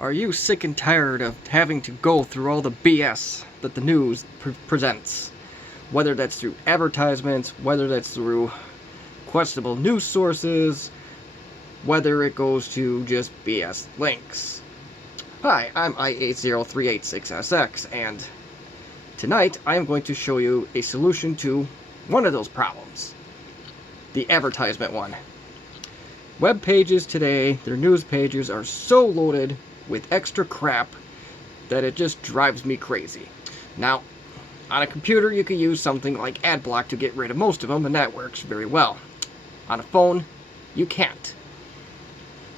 Are you sick and tired of having to go through all the BS that the news presents? Whether that's through advertisements, whether that's through questionable news sources, whether it goes to just BS links. Hi, I'm I803866SX, and tonight I am going to show you a solution to one of those problems. The advertisement one. Web pages today, their news pages, are so loaded with extra crap that it just drives me crazy. Now, on a computer you can use something like AdBlock to get rid of most of them, and that works very well. On a phone, you can't.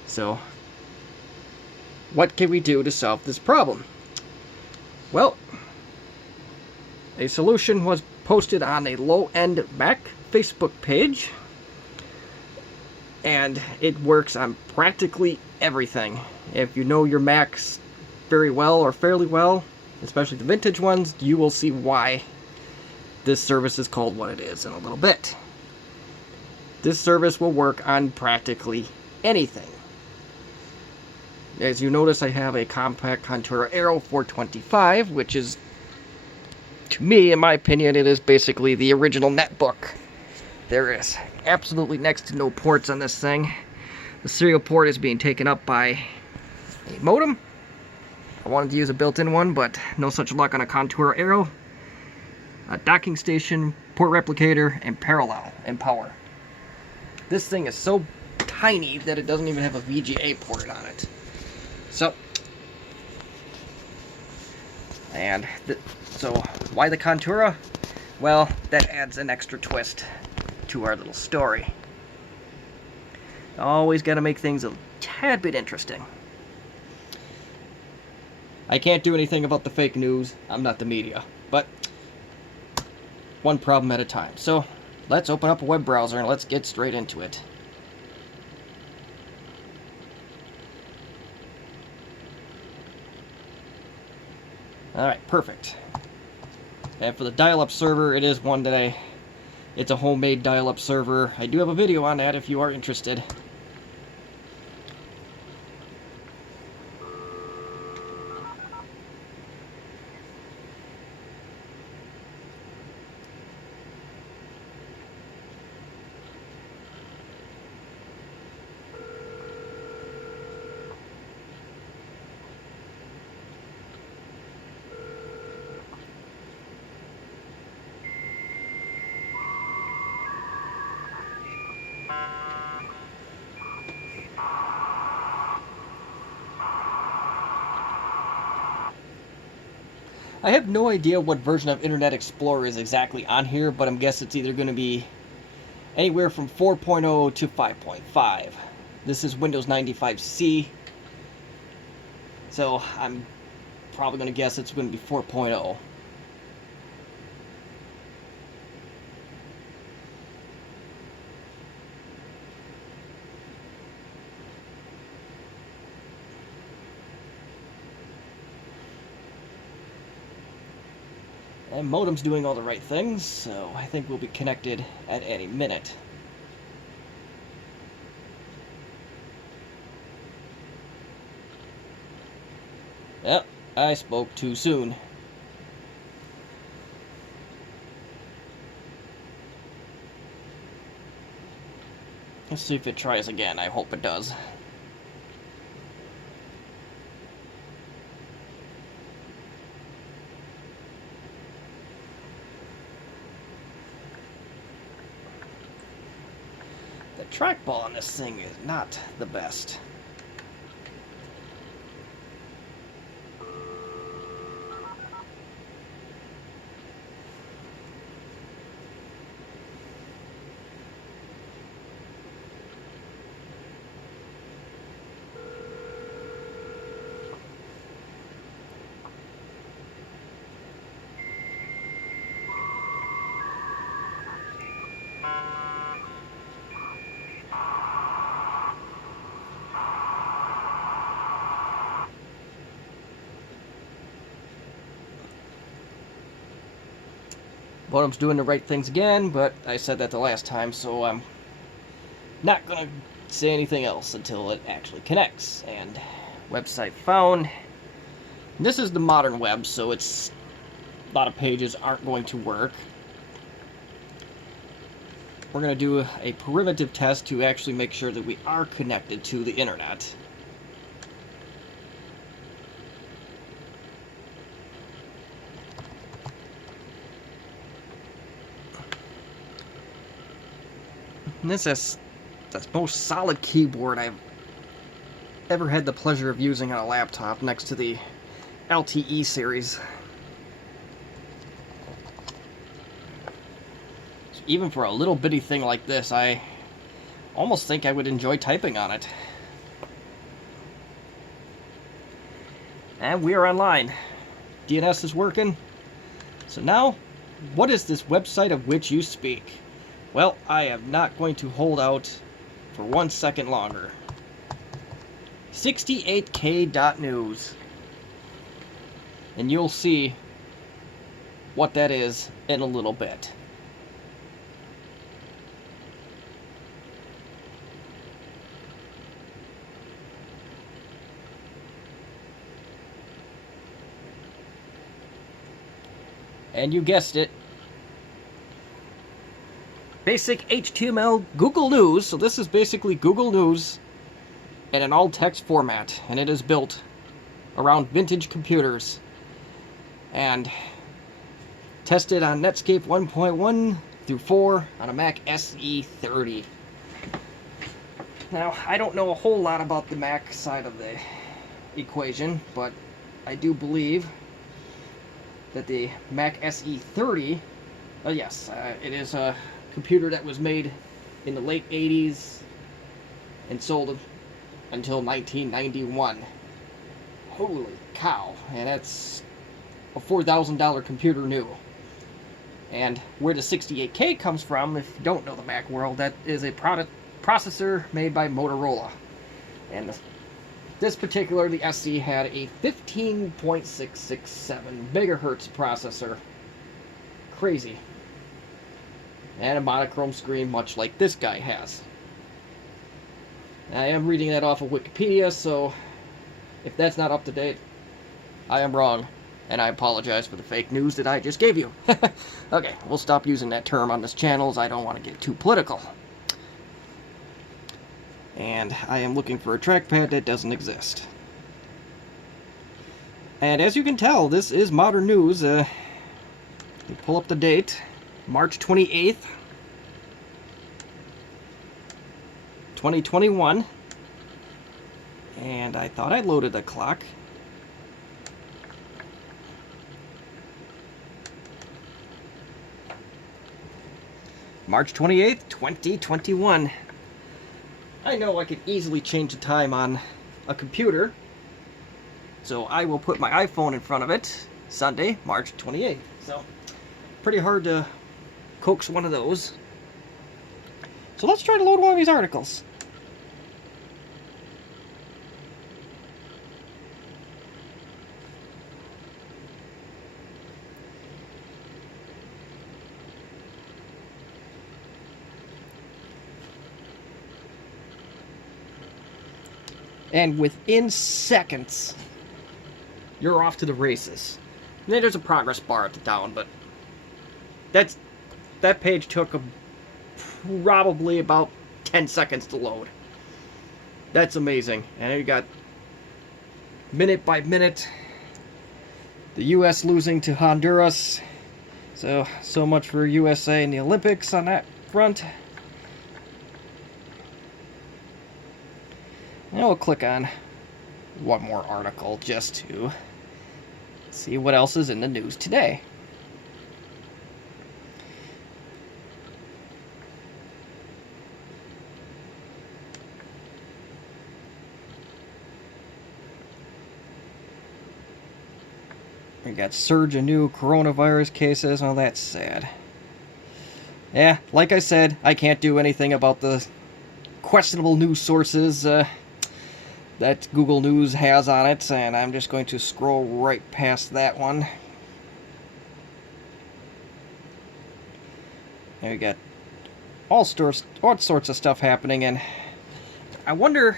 So, what can we do to solve this problem? Well, a solution was posted on a low-end Mac Facebook page, and it works on practically everything. If you know your Macs very well or fairly well, especially the vintage ones, you will see why this service is called what it is in a little bit. This service will work on practically anything. As you notice, I have a compact Contour Aero 425, which is, to me, in my opinion, it is basically the original netbook. There is absolutely next to no ports on this thing. The serial port is being taken up by a modem. I wanted to use a built-in one, but no such luck on a Contour Aero. A docking station, port replicator, and parallel in power. This thing is so tiny that it doesn't even have a VGA port on it. So why the Contura? Well, that adds an extra twist to our little story. Always got to make things a tad bit interesting. I can't do anything about the fake news. I'm not the media. But one problem at a time. So let's open up a web browser and let's get straight into it. Alright, perfect. And for the dial-up server, it is one that it's a homemade dial-up server. I do have a video on that if you are interested. I have no idea what version of Internet Explorer is exactly on here, but I'm guessing it's either going to be anywhere from 4.0 to 5.5. This is Windows 95C, so I'm probably going to guess it's going to be 4.0. And modem's doing all the right things, so I think we'll be connected at any minute. Yep, I spoke too soon. Let's see if it tries again. I hope it does. The trackball on this thing is not the best. Modem's doing the right things again, but I said that the last time, so I'm not gonna say anything else until it actually connects. And Website found. This is the modern web, so it's a lot of pages aren't going to work. We're going to do a primitive test to actually make sure that we are connected to the internet. And this is the most solid keyboard I've ever had the pleasure of using on a laptop, next to the LTE series. So even for a little bitty thing like this, I almost think I would enjoy typing on it. And we are online. DNS is working. So now, what is this website of which you speak? Well, I am not going to hold out for 1 second longer. 68k.news. And you'll see what that is in a little bit. And you guessed it. Basic HTML Google News. So this is basically Google News in an all-text format, and it is built around vintage computers and tested on Netscape 1.1 through 4 on a Mac SE30. Now, I don't know a whole lot about the Mac side of the equation, but I do believe that the Mac SE30, it is a computer that was made in the late 80s and sold until 1991. Holy cow, and that's a $4,000 computer new. And where the 68K comes from, if you don't know the Mac world, that is a processor made by Motorola. And this particular, the SE, had a 15.667 megahertz processor. Crazy. And a monochrome screen, much like this guy has. I am reading that off of Wikipedia, so if that's not up to date, I am wrong, and I apologize for the fake news that I just gave you. Okay, we'll stop using that term on this channel, as I don't want to get too political. And I am looking for a trackpad that doesn't exist. And as you can tell, this is modern news. You pull up the date, March 28th, 2021. And I thought I loaded the clock. March 28th, 2021. I know I could easily change the time on a computer, so I will put my iPhone in front of it. Sunday, March 28th. So, pretty hard to coax one of those. So let's try to load one of these articles. And within seconds, you're off to the races. And then there's a progress bar at the down, but that page took probably about 10 seconds to load. That's amazing. And you got minute by minute, the U.S. losing to Honduras. So much for USA in the Olympics on that front. And we'll click on one more article just to see what else is in the news today. We got surge of new coronavirus cases. Oh, that's sad. Yeah, like I said, I can't do anything about the questionable news sources that Google News has on it, and I'm just going to scroll right past that one. And we got all sorts of stuff happening, and I wonder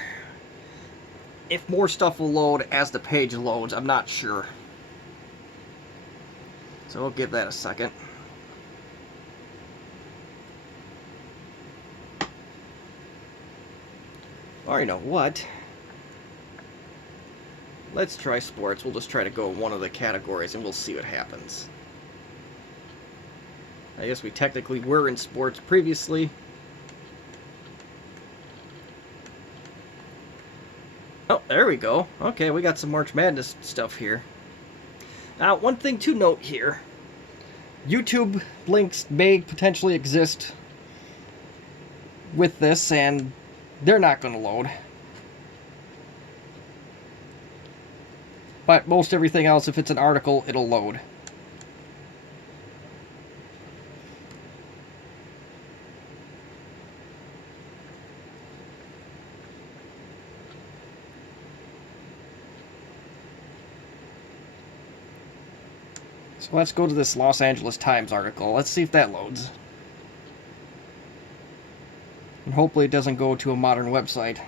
if more stuff will load as the page loads. I'm not sure. So we'll give that a second. Or you know what? Let's try sports. We'll just try to go one of the categories and we'll see what happens. I guess we technically were in sports previously. Oh, there we go. Okay, we got some March Madness stuff here. Now, one thing to note here. YouTube links may potentially exist with this, and they're not going to load. But most everything else, if it's an article, it'll load. So let's go to this Los Angeles Times article. Let's see if that loads. And hopefully it doesn't go to a modern website.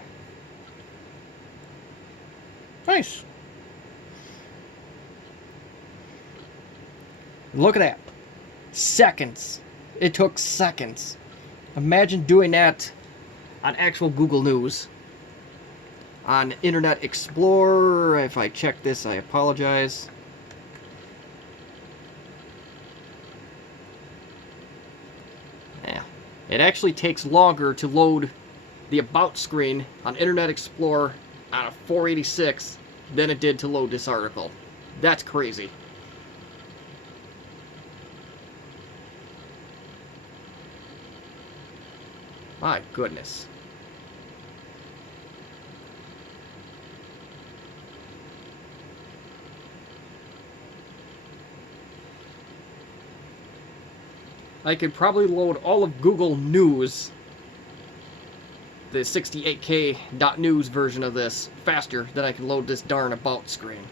Nice. Look at that. Seconds. It took seconds. Imagine doing that on actual Google News. On Internet Explorer. If I check this, I apologize. Yeah. It actually takes longer to load the About screen on Internet Explorer on a 486 than it did to load this article. That's crazy. My goodness. I could probably load all of Google News, the 68k.news version of this, faster than I can load this darn About screen.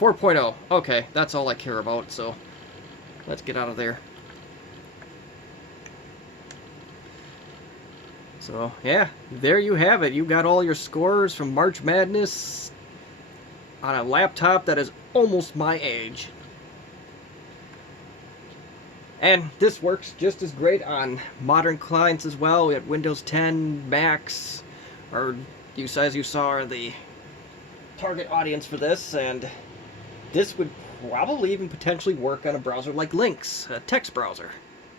4.0. Okay, that's all I care about, so let's get out of there. So, yeah, there you have it. You got all your scores from March Madness on a laptop that is almost my age. And this works just as great on modern clients as well. We have Windows 10, Macs, or as you saw, are the target audience for this, and this would probably even potentially work on a browser like Lynx, a text browser.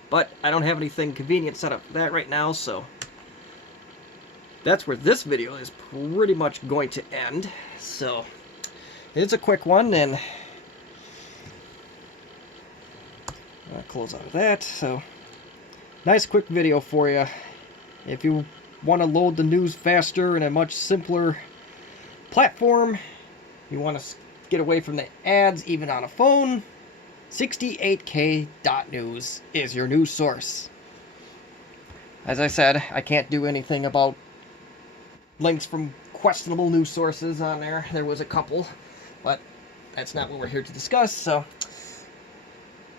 But I don't have anything convenient set up for that right now, so that's where this video is pretty much going to end. So it's a quick one, and I'll close out of that. So nice quick video for you. If you want to load the news faster in a much simpler platform, you want to get away from the ads even on a phone, 68k.news is your news source. As I said, I can't do anything about links from questionable news sources on there. There was a couple, but that's not what we're here to discuss. So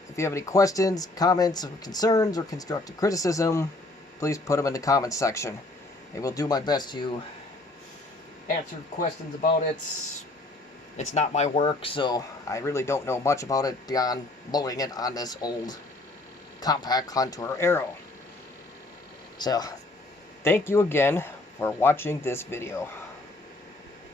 if you have any questions, comments, or concerns, or constructive criticism, please put them in the comments section. I will do my best to answer questions about it. It's not my work, so I really don't know much about it beyond loading it on this old compact Contour Aero. So, thank you again for watching this video.